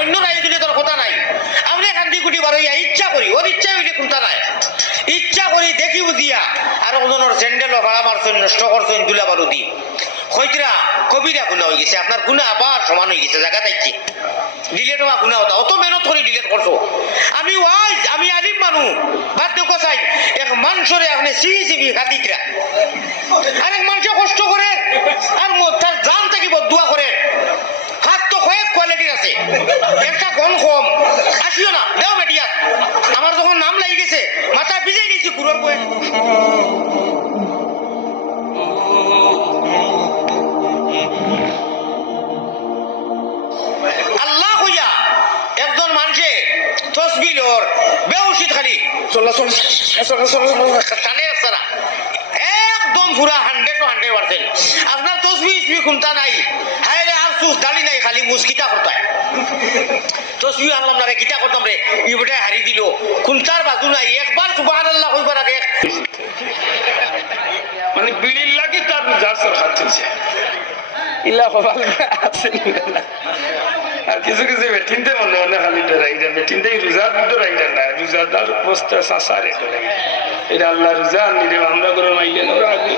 অন্য রায় দিলে তোর কথা নাই আপনি এখান দিয়ে গুটি বারো ইচ্ছা করি ওর ইচ্ছা হইলে কোনটা নাই ইচ্ছা করি দেখি বুঝিয়া আর ওজনের স্যান্ডেল ভাড়া মারছেন নষ্ট করছেন দুলা বারো দি হইতরা কবিরা গুণা হয়ে গেছে আপনার গুণা আবার সমান হয়ে গেছে জায়গা থাকছে ডিলেট হওয়া গুণা হতা অত মেহনত করে ডিলেট করছো আমি ওয়াইজ আমি আলিম মানু বাদ দেখো চাই এক মানুষরে আপনি চিনি চিনি খাতিকরা আরেক মানুষ কষ্ট করে আর তার জান থাকিব দোয়া করে হাত তো কয়েক কোয়ালিটির আছে একটা গন কম আসিও না দেও মেডিয়াত আমার যখন নাম লাগি গেছে মাথা ভিজে গেছি কুড়োর বয়ে আল্লাহ হইয়া একজন মানুষে তসবিলর বেউশিত খালি চল্লা টানে রাস্তারা একদম পুরা 100% আপনার তসবি ইসবি খুনতা নাই হায় রে আফসুস দালি নাই খালি মুসকিটা করতায় তসবি আনলাম না রে কিটা করতাম রে ইবটা হারি দিল খুনতার বাজু নাই একবার সুবহানাল্লাহ কইবার আগে মানে বিড়ির লাগি তার জাসর খাচ্ছে ইলা খবাল আছে না আর কিছু কিছু বেটিনতে মনে মনে খালি ডরাইরা বেটিনতে রোজার ডরাইরা না রোজাদার অবস্থা সাসারে ডরাইরা এটা আল্লাহ রোজা নিলে আমরা করে মাইলেন ওরা আগে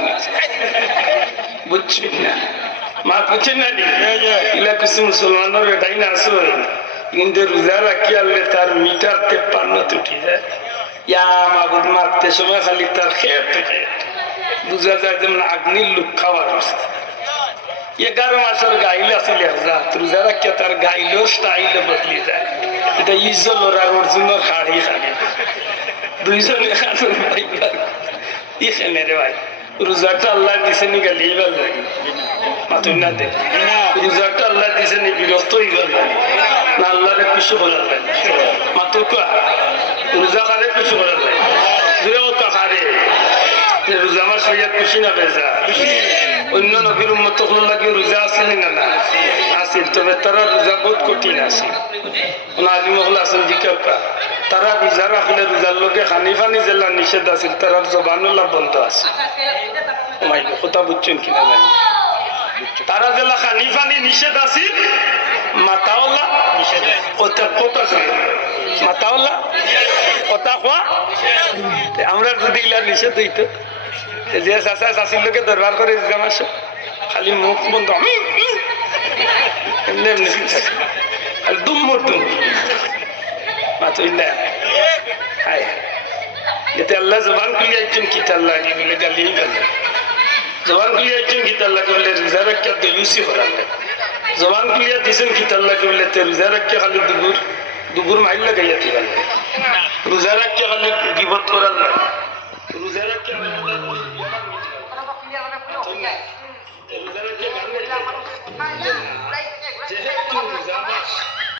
বুঝছি না মা বুঝছেন না ইলা কিছু মুসলমানের বেটাই না আসো কিন্তু রোজা রাখি আনলে তার মিটার 53 উঠে যায় ইয়া মাগুদ মারতে সময় খালি তার খেয়ে বুঝা যায় যেমন আগ্নির লোক খাওয়ার অবস্থা 11 মাসের গাইল আসলে রোজা রাখিয়া তার গাইলেও স্টাইল বদলি যায় এটা ইজল আর অর্জুনের খাড়ি খালি দুইজনে এখানে রে ভাই রোজাটা আল্লাহ দিছে নি গালি ভাল লাগে মাতুই না দেখ রোজাটা আল্লাহ দিছে নি বিরক্ত হইবার লাগে না আল্লাহরে কিছু করার লাগে মাতুই কা রোজা খালে কিছু করার লাগে দুইও কা খারে রোজা আমার শরীয়ত খুশি না বেজা অন্য নবীর উম্মত হলো লাগে রোজা আছে না না আছে তবে তারা রোজা বহুত কঠিন আছে নাজিম হল আছেন জিকা তারা রোজা রাখলে রোজার লোকে খানি ফানি জেলা নিষেধ আছে তারা জবানুল্লাহ বন্ধ আছে কথা বুঝছেন কিনা জানি তারা জেলা খানি ফানি নিষেধ আছে মাতাওয়ালা ওটা কথা মাতাওয়ালা ওটা খোয়া আমরা যদি ইলা নিষেধ হইতো যে চাচা চাচির লোকে দরবার করে আমার খালি মুখ বন্ধ এমনি এমনি খালি দুম্মর দুম এতে আল্লাহ জবান খুলে যাচ্ছেন কিতাল্লাহ বলে গালি গেল জবান খুলে যাচ্ছেন কিতাল্লাহকে বলে রোজা রাখিয়া দেলুসি করার জবান খুলিয়া দিয়েছেন কিতাল্লাহকে বলে রোজা রাখিয়া খালি দুগুর মাইল লাগাইয়া দিবেন রোজা রাখিয়া খালি গিবত করার লাগে রোজা